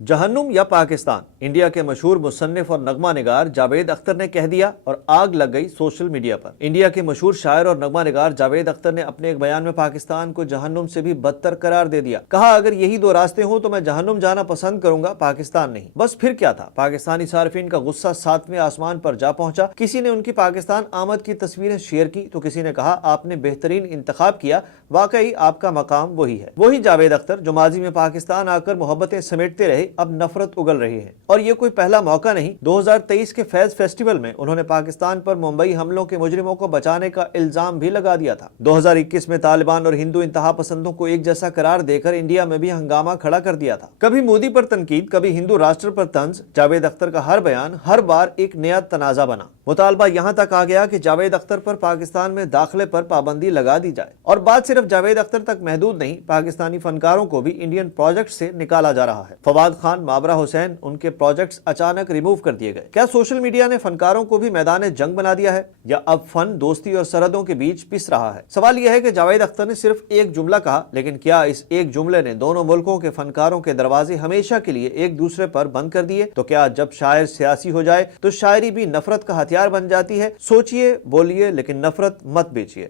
जहन्नुम या पाकिस्तान, इंडिया के मशहूर मुसन्निफ और नगमा निगार जावेद अख्तर ने कह दिया और आग लग गई सोशल मीडिया पर। इंडिया के मशहूर शायर और नगमा निगार जावेद अख्तर ने अपने एक बयान में पाकिस्तान को जहन्नुम से भी बदतर करार दे दिया। कहा, अगर यही दो रास्ते हों तो मैं जहन्नुम जाना पसंद करूंगा, पाकिस्तान नहीं। बस फिर क्या था, पाकिस्तानी सार्फिन का गुस्सा 7वें आसमान पर जा पहुंचा। किसी ने उनकी पाकिस्तान आमद की तस्वीरें शेयर की तो किसी ने कहा, आपने बेहतरीन इंतखाब किया, वाकई आपका मकाम वही है। वही जावेद अख्तर जो माजी में पाकिस्तान आकर मोहब्बतें समेटते रहे, अब नफरत उगल रही है। और ये कोई पहला मौका नहीं। 2023 के फैज फेस्टिवल में उन्होंने पाकिस्तान पर मुंबई हमलों के मुजरिमों को बचाने का इल्जाम भी लगा दिया था। 2021 में तालिबान और हिंदू इंतहा पसंदों को एक जैसा करार देकर इंडिया में भी हंगामा खड़ा कर दिया था। कभी मोदी पर तनकीद, कभी हिंदू राष्ट्र पर तंज। जावेद अख्तर का हर बयान हर बार एक नया तनाजा बना। मुतालबा यहाँ तक आ गया कि जावेद अख्तर पर पाकिस्तान में दाखिले पर पाबंदी लगा दी जाए। और बात सिर्फ जावेद अख्तर तक महदूद नहीं, पाकिस्तानी फनकारों को भी इंडियन प्रोजेक्ट से निकाला जा रहा है। फवाद खान, माबरा हुसैन, उनके प्रोजेक्ट्स अचानक रिमूव कर दिए गए। क्या सोशल मीडिया ने फनकारों को भी मैदान जंग बना दिया है, या अब फन दोस्ती और सरहदों के बीच पिस रहा है? सवाल यह है कि जावेद अख्तर ने सिर्फ एक जुमला कहा, लेकिन क्या इस एक जुमले ने दोनों मुल्कों के फनकारों के दरवाजे हमेशा के लिए एक दूसरे पर बंद कर दिए? तो क्या जब शायर सियासी हो जाए तो शायरी भी नफरत का हथियार बन जाती है? सोचिए, बोलिए, लेकिन नफरत मत बेचिए।